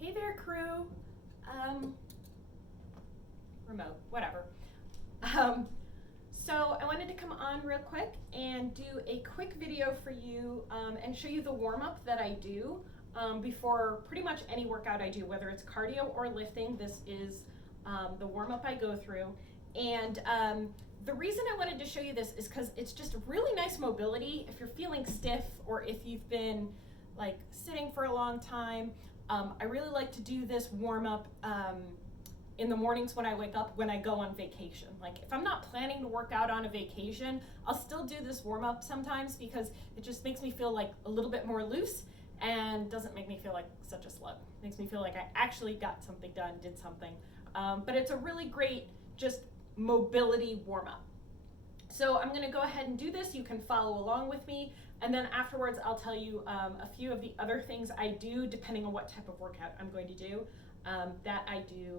Hey there, crew. Remote, whatever. Um, so I wanted to come on real quick and do a quick video for you and show you the warm-up that I do before pretty much any workout I do, whether it's cardio or lifting. This is the warm-up I go through. And the reason I wanted to show you this is because it's just really nice mobility if you're feeling stiff or if you've been like sitting for a long time. I really like to do this warm-up in the mornings when I wake up when I go on vacation. Like if I'm not planning to work out on a vacation, I'll still do this warm-up sometimes because it just makes me feel like a little bit more loose and doesn't make me feel like such a slug. It makes me feel like I actually got something done, did something. But it's a really great just mobility warm-up. So I'm gonna go ahead and do this. You can follow along with me. And then afterwards, I'll tell you a few of the other things I do depending on what type of workout I'm going to do that I do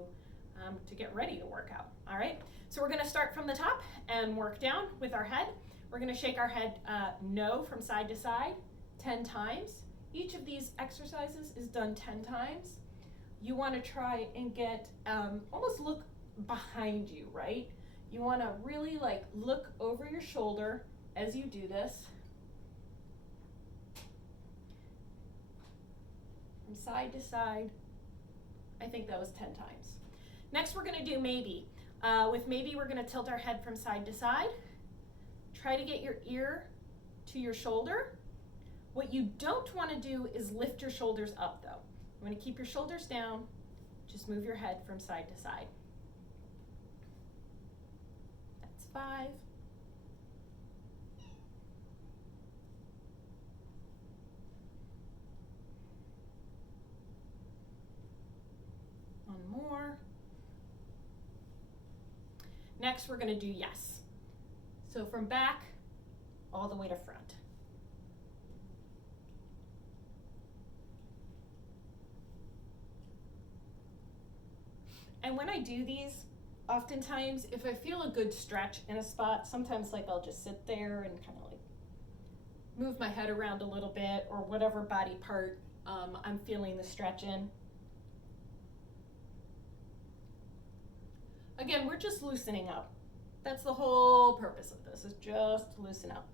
to get ready to work out. All right, so we're gonna start from the top and work down with our head. We're gonna shake our head no from side to side 10 times. Each of these exercises is done 10 times. You wanna try and get, almost look behind you, right? You wanna really like look over your shoulder as you do this. From side to side. I think that was 10 times. Next, we're gonna do maybe. With maybe, we're gonna tilt our head from side to side. Try to get your ear to your shoulder. What you don't wanna do is lift your shoulders up though. You wanna keep your shoulders down, just move your head from side to side. That's 5. One more. Next, we're gonna do yes. So from back all the way to front. And when I do these, oftentimes, if I feel a good stretch in a spot, sometimes like I'll just sit there and kind of like move my head around a little bit or whatever body part I'm feeling the stretch in. Again, we're just loosening up. That's the whole purpose of this, is just loosen up.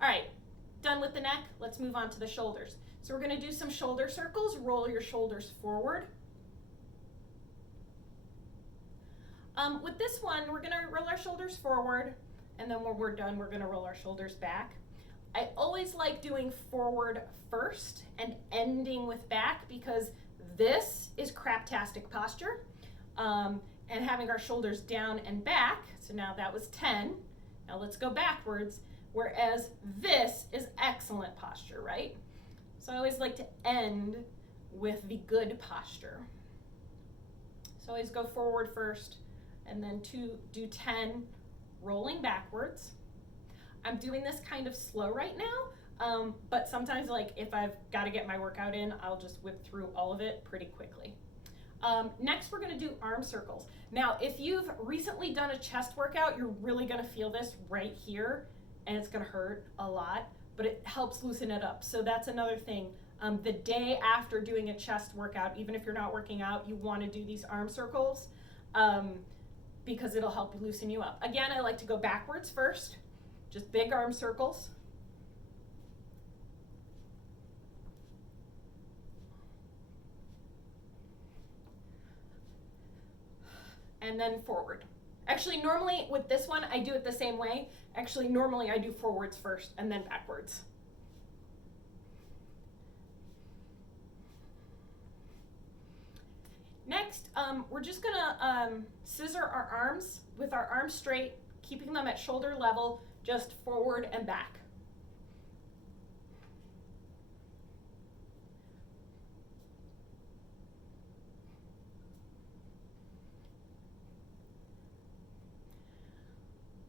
All right, done with the neck. Let's move on to the shoulders. So we're gonna do some shoulder circles. Roll your shoulders forward. With this one, we're gonna roll our shoulders forward, and then when we're done, we're gonna roll our shoulders back. I always like doing forward first and ending with back because this is craptastic posture, and having our shoulders down and back. So now that was 10. Now let's go backwards, whereas this is excellent posture, right? So I always like to end with the good posture. So always go forward first, and then do 10 rolling backwards. I'm doing this kind of slow right now, but sometimes like if I've got to get my workout in, I'll just whip through all of it pretty quickly. Next, we're gonna do arm circles. Now, if you've recently done a chest workout, you're really gonna feel this right here, and it's gonna hurt a lot, but it helps loosen it up. So that's another thing. The day after doing a chest workout, even if you're not working out, you wanna do these arm circles because it'll help loosen you up. Again, I like to go backwards first, just big arm circles. And then forward. Actually, normally with this one, I do it the same way. Actually, normally I do forwards first and then backwards. Next, we're just gonna scissor our arms with our arms straight, keeping them at shoulder level, just forward and back.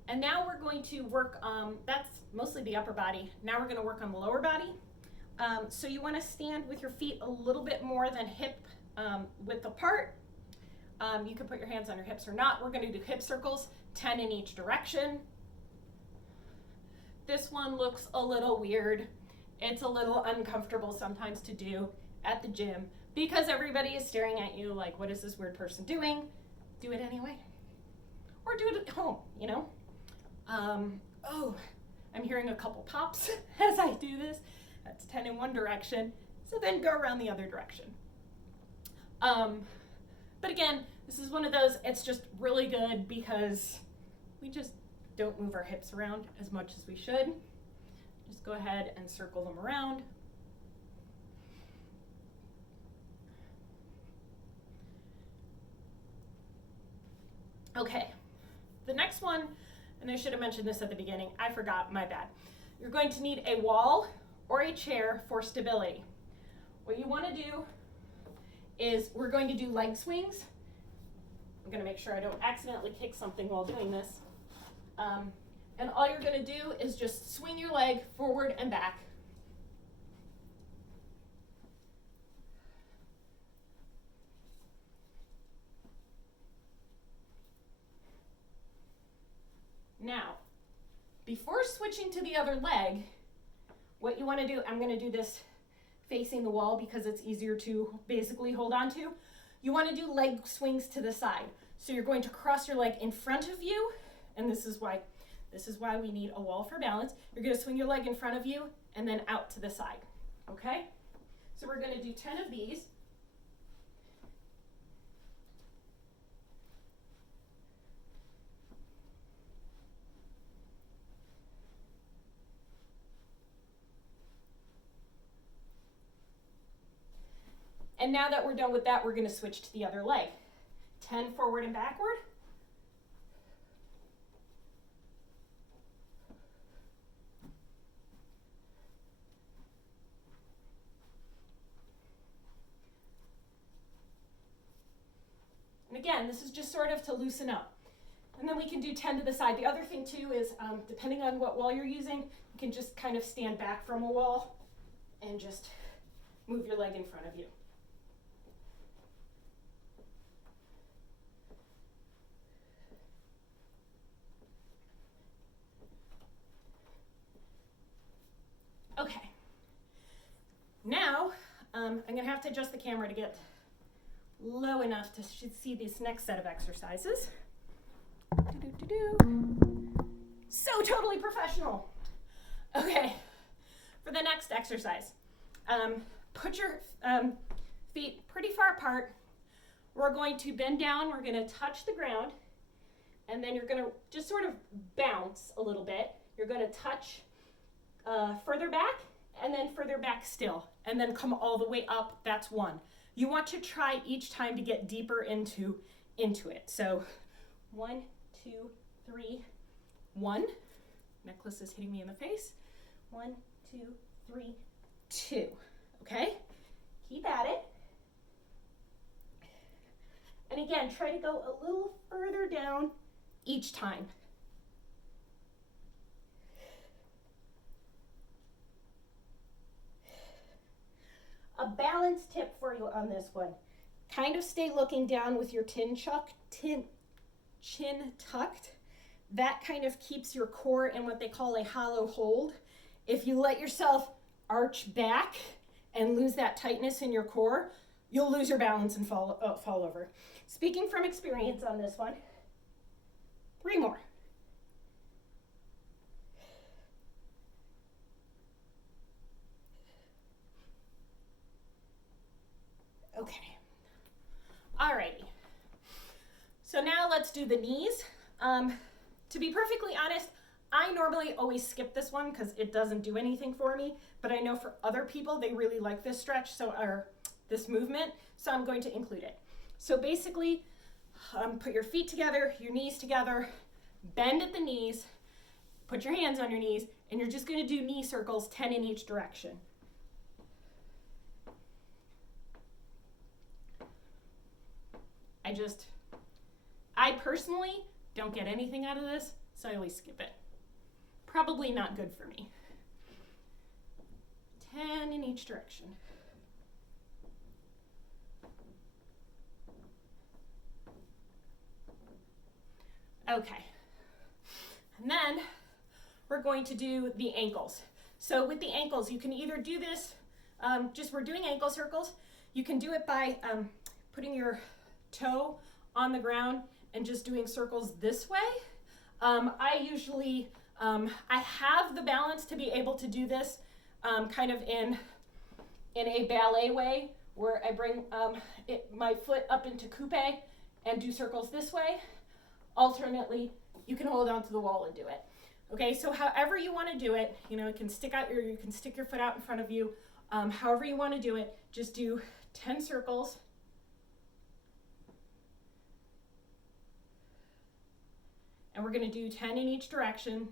And now we're going to work, that's mostly the upper body. Now we're gonna work on the lower body. So you wanna stand with your feet a little bit more than hip width apart. You can put your hands on your hips or not. We're gonna do hip circles, 10 in each direction. This one looks a little weird. It's a little uncomfortable sometimes to do at the gym because everybody is staring at you like, what is this weird person doing? Do it anyway. Or do it at home, you know? Oh, I'm hearing a couple pops as I do this. That's 10 in one direction. So then go around the other direction. But again, this is one of those, it's just really good because we just don't move our hips around as much as we should. Just go ahead and circle them around. Okay, the next one, and I should have mentioned this at the beginning, I forgot, my bad. You're going to need a wall or a chair for stability. What you want to do is we're going to do leg swings. I'm going to make sure I don't accidentally kick something while doing this. And all you're going to do is just swing your leg forward and back. Now, before switching to the other leg, what you want to do, I'm going to do this facing the wall because it's easier to basically hold on to. You want to do leg swings to the side. So you're going to cross your leg in front of you, and this is why we need a wall for balance. You're going to swing your leg in front of you and then out to the side, okay? So we're going to do 10 of these. And now that we're done with that, we're going to switch to the other leg. 10 forward and backward. And again, this is just sort of to loosen up. And then we can do 10 to the side. The other thing too is, depending on what wall you're using, you can just kind of stand back from a wall and just move your leg in front of you. Okay, now I'm going to have to adjust the camera to get low enough to see this next set of exercises. So totally professional. Okay, for the next exercise, put your feet pretty far apart. We're going to bend down, we're going to touch the ground, and then you're going to just sort of bounce a little bit. You're going to touch further back and then further back still, and then come all the way up. That's one. You want to try each time to get deeper into it. So 1, 2, 3, 1. Necklace is hitting me in the face. 1, 2, 3, 2. Okay? Keep at it. And again, try to go a little further down each time. A balance tip for you on this one. Kind of stay looking down with your chin tucked. That kind of keeps your core in what they call a hollow hold. If you let yourself arch back and lose that tightness in your core, you'll lose your balance and fall over. Speaking from experience on this one, 3 more. Okay, alrighty. So now let's do the knees. To be perfectly honest, I normally always skip this one because it doesn't do anything for me, but I know for other people, they really like this stretch, or this movement, so I'm going to include it. So basically, put your feet together, your knees together, bend at the knees, put your hands on your knees, and you're just gonna do knee circles, 10 in each direction. I personally don't get anything out of this, so I always skip it. Probably not good for me. 10 in each direction. Okay, and then we're going to do the ankles. So with the ankles, you can either do this, we're doing ankle circles. You can do it by putting your toe on the ground and just doing circles this way. I usually, I have the balance to be able to do this kind of in a ballet way, where I bring my foot up into coupe and do circles this way. Alternately, you can hold onto the wall and do it. Okay, so however you want to do it, you can you can stick your foot out in front of you. However you want to do it, just do 10 circles. And we're going to do 10 in each direction.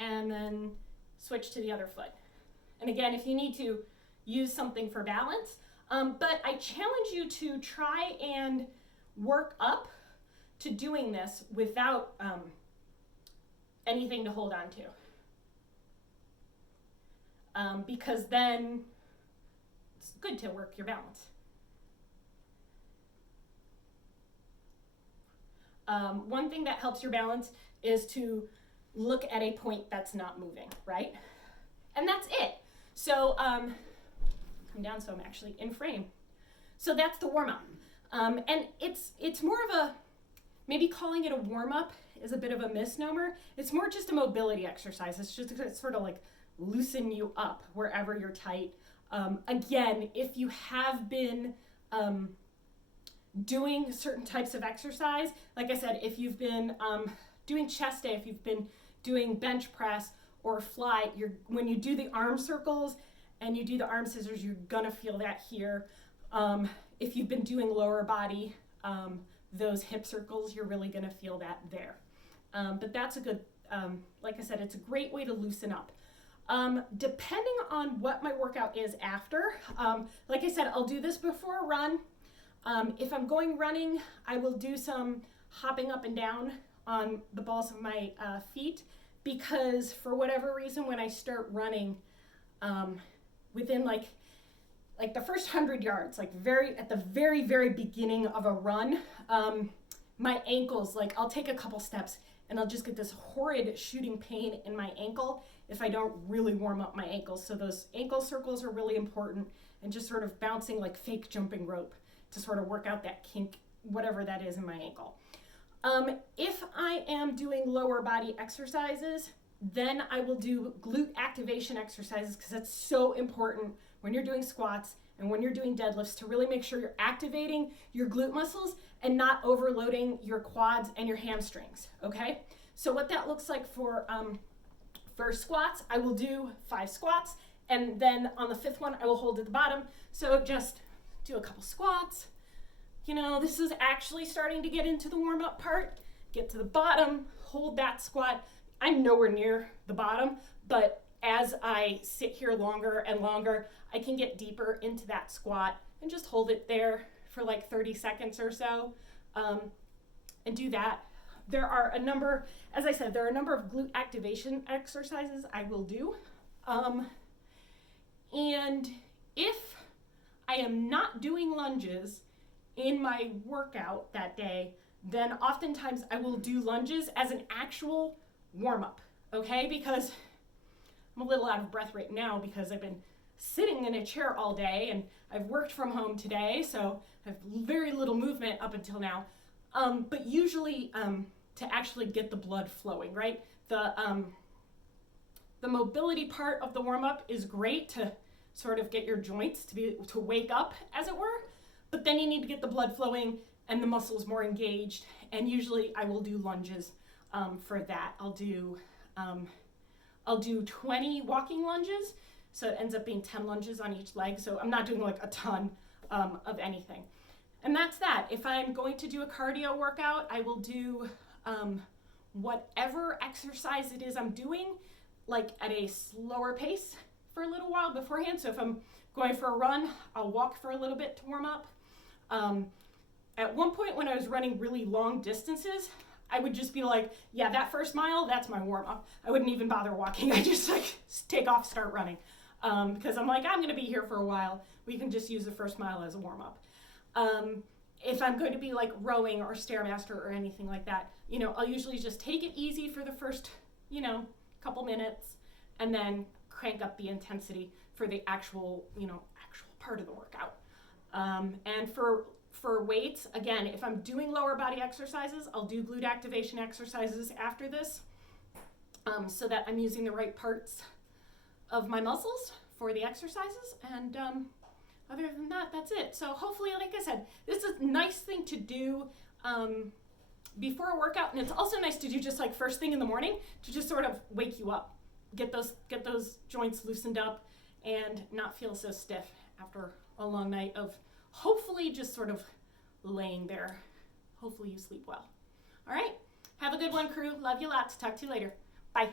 And then switch to the other foot. And again, if you need to, use something for balance. But I challenge you to try and work up to doing this without anything to hold on to. Because then it's good to work your balance. One thing that helps your balance is to look at a point that's not moving, right? And that's it. So come down so I'm actually in frame. So that's the warm-up. And it's more of a, maybe calling it a warm-up is a bit of a misnomer. It's more just a mobility exercise. It's just to sort of like loosen you up wherever you're tight. Again, if you have been doing certain types of exercise, like I said, if you've been doing chest day, if you've been doing bench press or fly, when you do the arm circles and you do the arm scissors, you're gonna feel that here. If you've been doing lower body, those hip circles, you're really gonna feel that there. But that's a good, like I said, it's a great way to loosen up. Depending on what my workout is after, like I said, I'll do this before a run. If I'm going running, I will do some hopping up and down on the balls of my feet, because for whatever reason, when I start running, within like the first 100 yards, like at the very, very beginning of a run, my ankles, like I'll take a couple steps and I'll just get this horrid shooting pain in my ankle if I don't really warm up my ankles. So those ankle circles are really important, and just sort of bouncing like fake jumping rope to sort of work out that kink, whatever that is in my ankle. If I am doing lower body exercises, then I will do glute activation exercises, because that's so important when you're doing squats and when you're doing deadlifts, to really make sure you're activating your glute muscles and not overloading your quads and your hamstrings, okay? So what that looks like for squats, I will do 5 squats, and then on the 5th one, I will hold at the bottom. So just do a couple squats. This is actually starting to get into the warm-up part. Get to the bottom, hold that squat. I'm nowhere near the bottom, but as I sit here longer and longer, I can get deeper into that squat and just hold it there for like 30 seconds or so, and do that. There are a number, as I said, there are a number of glute activation exercises I will do. And if I am not doing lunges in my workout that day, then oftentimes I will do lunges as an actual warm-up, okay? Because I'm a little out of breath right now because I've been sitting in a chair all day, and I've worked from home today, so I have very little movement up until now. But usually to actually get the blood flowing, right? The mobility part of the warm-up is great to sort of get your joints to wake up, as it were, but then you need to get the blood flowing and the muscles more engaged, and usually I will do lunges for that. I'll do 20 walking lunges, so it ends up being 10 lunges on each leg, so I'm not doing like a ton of anything. And that's that. If I'm going to do a cardio workout, I will do whatever exercise it is I'm doing, like at a slower pace for a little while beforehand. So if I'm going for a run, I'll walk for a little bit to warm up. At one point when I was running really long distances, I would just be like, yeah, that first mile, that's my warm up. I wouldn't even bother walking. I just like take off, start running. Because I'm like, I'm gonna be here for a while. We can just use the first mile as a warm up. if I'm going to be like rowing or Stairmaster or anything like that, you know, I'll usually just take it easy for the first, you know, couple minutes and then crank up the intensity for the actual, you know, actual part of the workout. And for weights, again, if I'm doing lower body exercises, I'll do glute activation exercises after this, so that I'm using the right parts of my muscles for the exercises. And other than that, that's it. So hopefully, like I said, this is a nice thing to do before a workout, and it's also nice to do just like first thing in the morning to just sort of wake you up, get those joints loosened up, and not feel so stiff after a long night of hopefully just sort of laying there. Hopefully you sleep well. All right, have a good one, crew. Love you lots. Talk to you later. Bye.